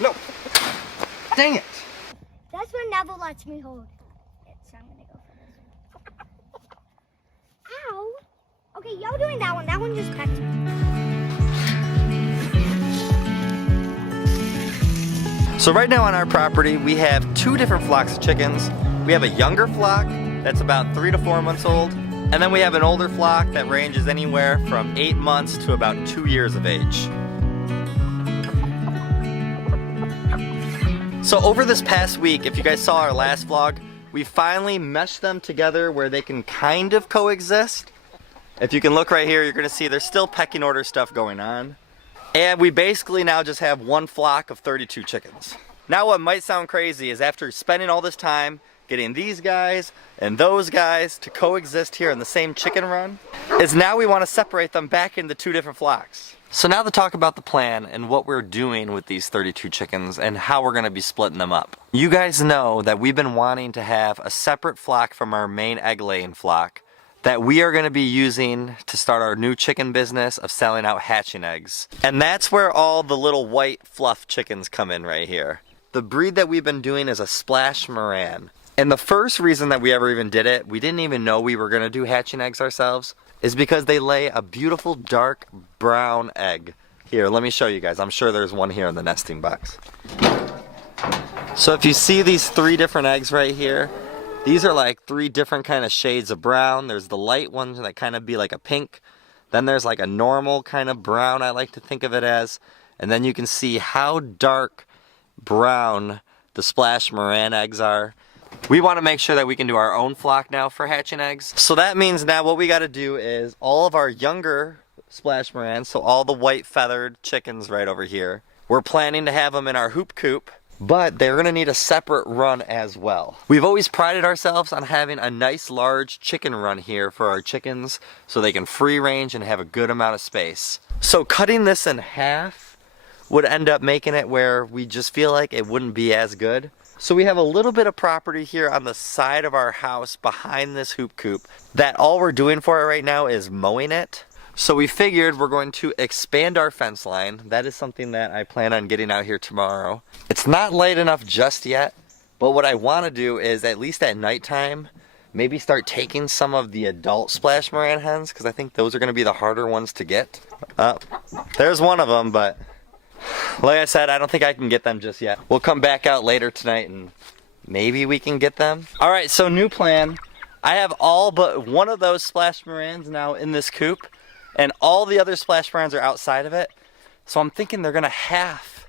No. Dang it. That's when Neville lets me hold it, so I'm gonna go for this. Ow! Okay, y'all doing that one. That one just pecked me. So right now on our property, we have two different flocks of chickens. We have a younger flock that's about 3 to 4 months old, and then we have an older flock that ranges anywhere from 8 months to about 2 years of age. So over this past week, if you guys saw our last vlog, we finally meshed them together where they can kind of coexist. If you can look right here, you're gonna see there's still pecking order stuff going on. And we basically now just have one flock of 32 chickens. Now what might sound crazy is after spending all this time getting these guys and those guys to coexist here in the same chicken run, is now we want to separate them back into two different flocks. So now to talk about the plan and what we're doing with these 32 chickens and how we're going to be splitting them up. You guys know that we've been wanting to have a separate flock from our main egg laying flock that we are going to be using to start our new chicken business of selling out hatching eggs. And that's where all the little white fluff chickens come in right here. The breed that we've been doing is a Splash Moran. And the first reason that we ever even did it, we didn't even know we were going to do hatching eggs ourselves, is because they lay a beautiful dark brown egg. Here, let me show you guys. I'm sure there's one here in the nesting box. So if you see these 3 different eggs right here, these are like 3 different kind of shades of brown. There's the light ones that kind of be like a pink. Then there's like a normal kind of brown, I like to think of it as. And then you can see how dark brown the Splash Moran eggs are. We want to make sure that we can do our own flock now for hatching eggs. So that means now what we got to do is all of our younger Splash Morans, so all the white feathered chickens right over here, we're planning to have them in our hoop coop. But they're going to need a separate run as well. We've always prided ourselves on having a nice large chicken run here for our chickens so they can free range and have a good amount of space. So cutting this in half would end up making it where we just feel like it wouldn't be as good. So we have a little bit of property here on the side of our house behind this hoop coop that all we're doing for it right now is mowing it. So we figured we're going to expand our fence line. That is something that I plan on getting out here tomorrow. It's not light enough just yet, but what I want to do is at least at nighttime, maybe start taking some of the adult Splash Moran hens, because I think those are going to be the harder ones to get. There's one of them, but like I said, I don't think I can get them just yet. We'll come back out later tonight and maybe we can get them. Alright, so new plan. I have all but one of those Splash Morans now in this coop. And all the other Splash Morans are outside of it. So I'm thinking they're going to have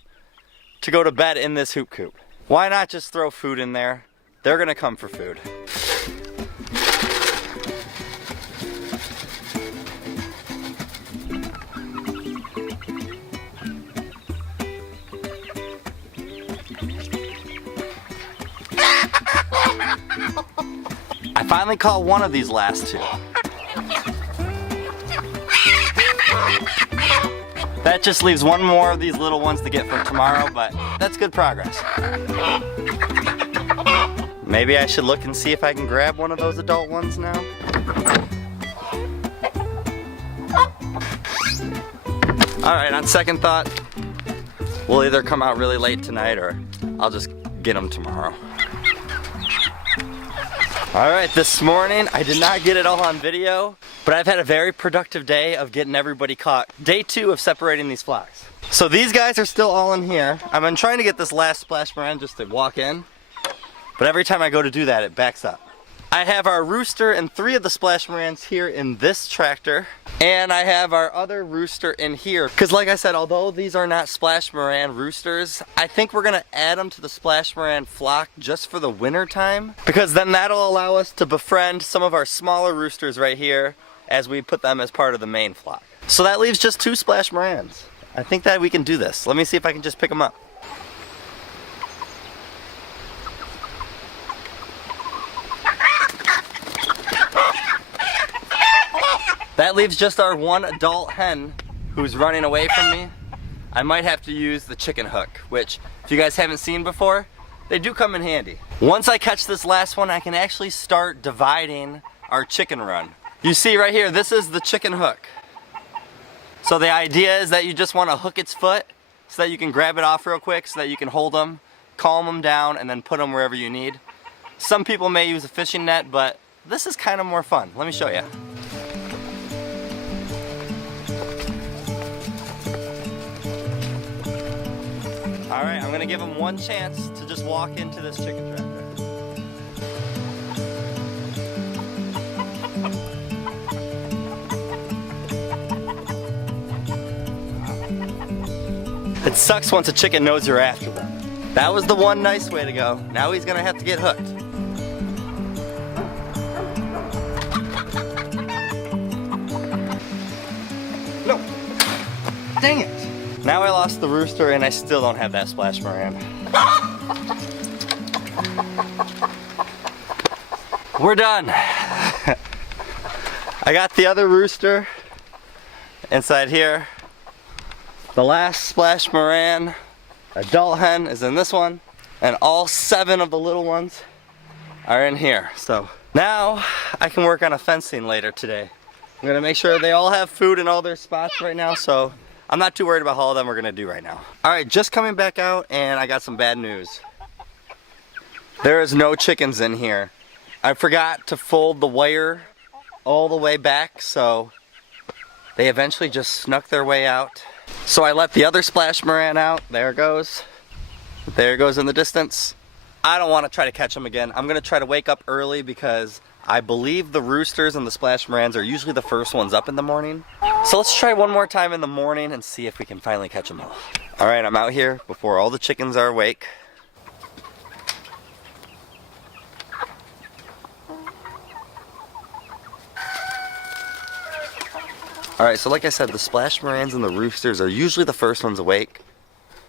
to go to bed in this hoop coop. Why not just throw food in there? They're going to come for food. I finally caught one of these last 2. That just leaves one more of these little ones to get for tomorrow, but that's good progress. Maybe I should look and see if I can grab one of those adult ones now. Alright, on second thought, we'll either come out really late tonight or I'll just get them tomorrow. Alright, this morning I did not get it all on video, but I've had a very productive day of getting everybody caught. Day 2 of separating these flocks. So these guys are still all in here. I've been trying to get this last Splash Moran just to walk in, but every time I go to do that, it backs up. I have our rooster and 3 of the Splash Morans here in this tractor, and I have our other rooster in here. Because like I said, although these are not Splash Moran roosters, I think we're going to add them to the Splash Moran flock just for the winter time, because then that'll allow us to befriend some of our smaller roosters right here as we put them as part of the main flock. So that leaves just 2 Splash Morans. I think that we can do this. Let me see if I can just pick them up. That leaves just our one adult hen who's running away from me. I might have to use the chicken hook, which if you guys haven't seen before, they do come in handy. Once I catch this last one, I can actually start dividing our chicken run. You see right here, this is the chicken hook. So the idea is that you just want to hook its foot, so that you can grab it off real quick so that you can hold them, calm them down, and then put them wherever you need. Some people may use a fishing net, but this is kind of more fun. Let me show you. All right, I'm gonna give them one chance to just walk into this chicken tractor. It sucks once a chicken knows you're after them. That was the one nice way to go. Now he's gonna have to get hooked. No. Dang it. Now I lost the rooster and I still don't have that splash moran. We're done. I got the other rooster inside here. The last splash moran adult hen is in this one, and all 7 of the little ones are in here. So now I can work on a fencing later today. I'm gonna make sure they all have food in all their spots right now, so I'm not too worried about how all of them we're gonna do right now. All right, just coming back out, and I got some bad news. There is no chickens in here. I forgot to fold the wire all the way back, so they eventually just snuck their way out. So I let the other splash moran out. There it goes. There it goes in the distance. I don't want to try to catch them again. I'm going to try to wake up early because I believe the roosters and the splash morans are usually the first ones up in the morning. So let's try one more time in the morning and see if we can finally catch them all. All right, I'm out here before all the chickens are awake. Alright, so like I said, the splash morans and the roosters are usually the first ones awake.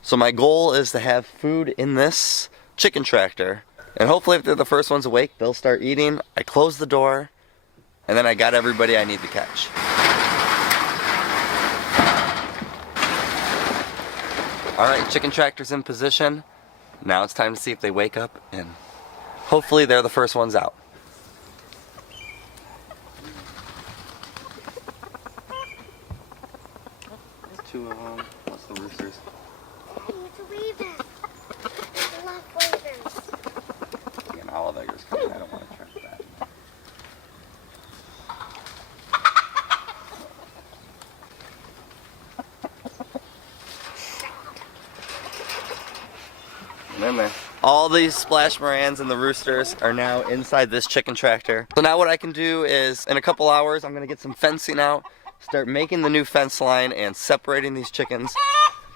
So my goal is to have food in this chicken tractor. And hopefully if they're the first ones awake, they'll start eating. I close the door, and then I got everybody I need to catch. Alright, chicken tractor's in position. Now it's time to see if they wake up, and hopefully they're the first ones out. Two of them, plus the roosters. Hey, it's a raven. I love ravens. An olive egger's coming, I don't want to trap that. And in there. All these splash morans and the roosters are now inside this chicken tractor. So now what I can do is, in a couple hours, I'm gonna get some fencing out, start making the new fence line and separating these chickens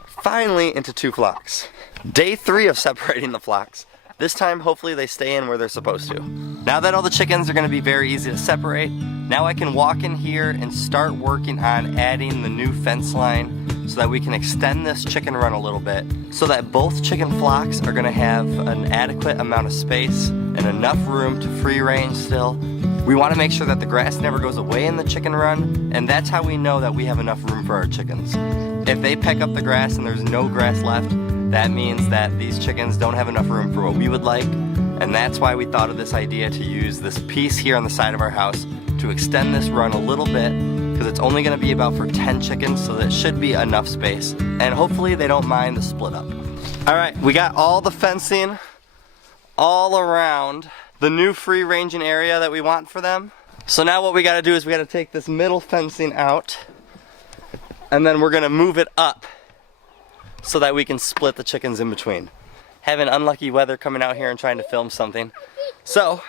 finally into 2 flocks. Day 3 of separating the flocks. This time hopefully they stay in where they're supposed to. Now that all the chickens are going to be very easy to separate, now I can walk in here and start working on adding the new fence line so that we can extend this chicken run a little bit so that both chicken flocks are going to have an adequate amount of space and enough room to free range still. We want to make sure that the grass never goes away in the chicken run, and that's how we know that we have enough room for our chickens. If they peck up the grass and there's no grass left, that means that these chickens don't have enough room for what we would like, and that's why we thought of this idea to use this piece here on the side of our house to extend this run a little bit, because it's only going to be about for 10 chickens, so that should be enough space, and hopefully they don't mind the split up. Alright, we got all the fencing all around the new free ranging area that we want for them. So now what we got to do is we got to take this middle fencing out, and then we're going to move it up so that we can split the chickens in between. Having unlucky weather coming out here and trying to film something. So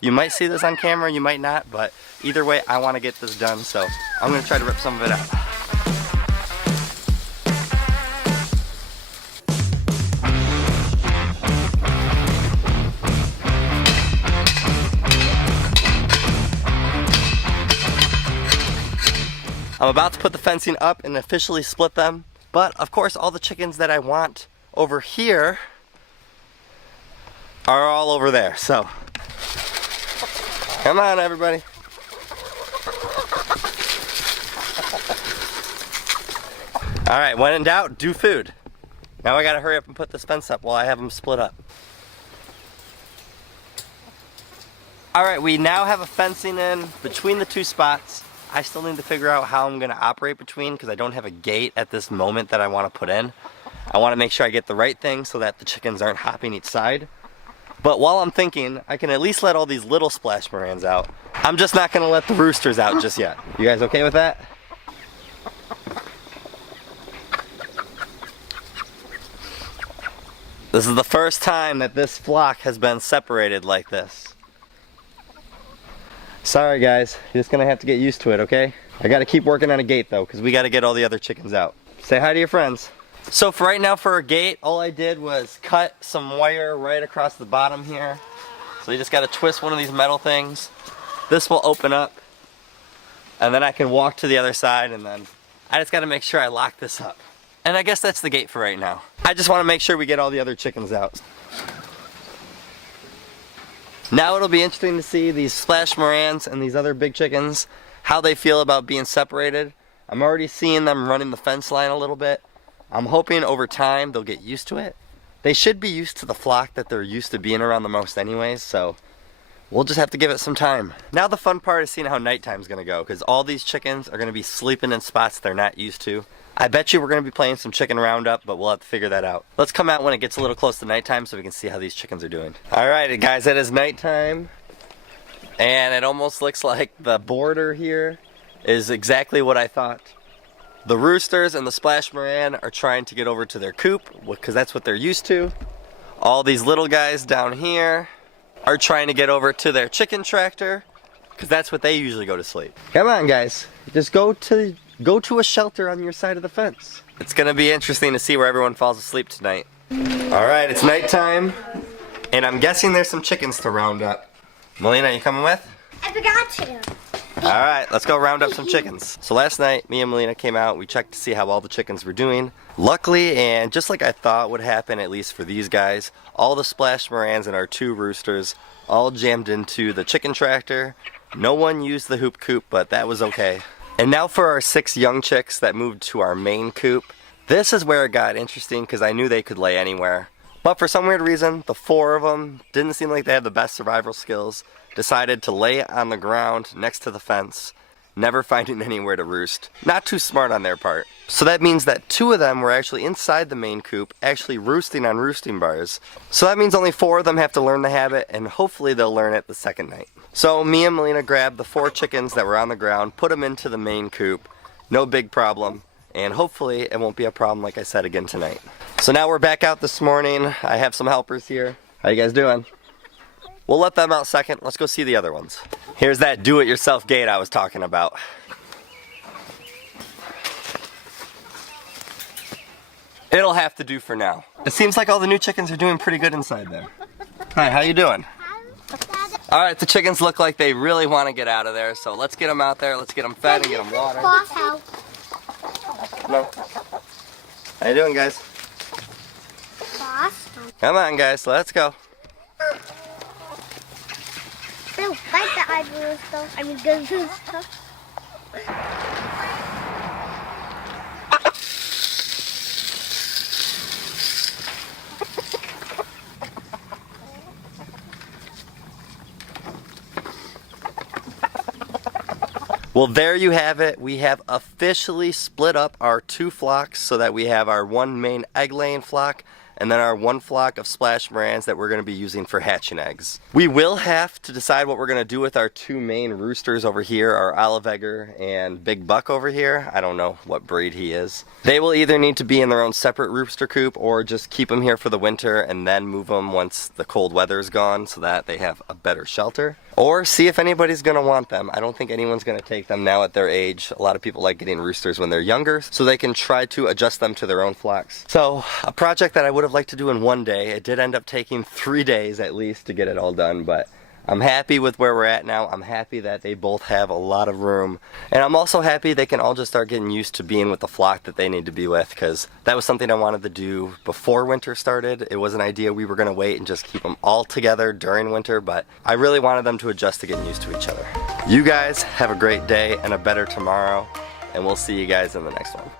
you might see this on camera, you might not, but either way I want to get this done, so I'm going to try to rip some of it out. I'm about to put the fencing up and officially split them, but of course all the chickens that I want over here are all over there, so come on everybody. Alright, when in doubt, do food. Now I gotta hurry up and put this fence up while I have them split up. Alright, we now have a fencing in between the 2 spots. I still need to figure out how I'm going to operate between, because I don't have a gate at this moment that I want to put in. I want to make sure I get the right thing so that the chickens aren't hopping each side. But while I'm thinking, I can at least let all these little splash morans out. I'm just not going to let the roosters out just yet. You guys okay with that? This is the first time that this flock has been separated like this. Sorry guys, you're just gonna have to get used to it, okay? I gotta keep working on a gate though, because we gotta get all the other chickens out. Say hi to your friends. So for right now, for a gate, all I did was cut some wire right across the bottom here. So you just gotta twist one of these metal things. This will open up, and then I can walk to the other side, and then I just gotta make sure I lock this up. And I guess that's the gate for right now. I just want to make sure we get all the other chickens out. Now it'll be interesting to see these splash morans and these other big chickens, how they feel about being separated. I'm already seeing them running the fence line a little bit. I'm hoping over time they'll get used to it. They should be used to the flock that they're used to being around the most anyways, so we'll just have to give it some time. Now the fun part is seeing how nighttime's gonna go, because all these chickens are gonna be sleeping in spots they're not used to. I bet you we're gonna be playing some chicken roundup, but we'll have to figure that out. Let's come out when it gets a little close to nighttime so we can see how these chickens are doing. All right, guys, it is nighttime, and it almost looks like the border here is exactly what I thought. The roosters and the splash moran are trying to get over to their coop, because that's what they're used to. All these little guys down here are trying to get over to their chicken tractor, because that's what they usually go to sleep. Come on, guys, just go to a shelter on your side of the fence. It's gonna be interesting to see where everyone falls asleep tonight. All right, it's nighttime, and I'm guessing there's some chickens to round up. Melina, you coming with? I forgot to. All right, let's go round up some chickens. So last night, me and Melina came out. We checked to see how all the chickens were doing. Luckily, and just like I thought would happen, at least for these guys, all the splash morans and our 2 roosters all jammed into the chicken tractor. No one used the hoop coop, but that was okay. And now for our 6 young chicks that moved to our main coop. This is where it got interesting, because I knew they could lay anywhere. But for some weird reason, the 4 of them didn't seem like they had the best survival skills. Decided to lay on the ground next to the fence, never finding anywhere to roost. Not too smart on their part. So that means that 2 of them were actually inside the main coop, actually roosting on roosting bars. So that means only 4 of them have to learn the habit, and hopefully they'll learn it the second night. So me and Melina grabbed the 4 chickens that were on the ground, put them into the main coop. No big problem, and hopefully it won't be a problem like I said again tonight. So now we're back out this morning. I have some helpers here. How you guys doing? We'll let them out second. Let's go see the other ones. Here's that do-it-yourself gate I was talking about. It'll have to do for now. It seems like all the new chickens are doing pretty good inside there. Hi, how you doing? All right, the chickens look like they really want to get out of there, so let's get them out there. Let's get them fed and get them water. Boss, help. No. How you doing, guys? Boss. Come on, guys, let's go. Bill, like the eyebrow stuff. I mean, good stuff. Well, there you have it. We have officially split up our 2 flocks so that we have our 1 main egg laying flock and then our 1 flock of splash morans that we're going to be using for hatching eggs. We will have to decide what we're going to do with our 2 main roosters over here, our Olive Egger and Big Buck over here. I don't know what breed he is. They will either need to be in their own separate rooster coop or just keep them here for the winter and then move them once the cold weather is gone so that they have a better shelter. Or see if anybody's going to want them. I don't think anyone's going to take them now at their age. A lot of people like getting roosters when they're younger so they can try to adjust them to their own flocks. So a project that I would have liked to do in 1 day. It did end up taking 3 days at least to get it all done, but I'm happy with where we're at now. I'm happy that they both have a lot of room. And I'm also happy they can all just start getting used to being with the flock that they need to be with, because that was something I wanted to do before winter started. It was an idea we were going to wait and just keep them all together during winter, but I really wanted them to adjust to getting used to each other. You guys have a great day and a better tomorrow, and we'll see you guys in the next one.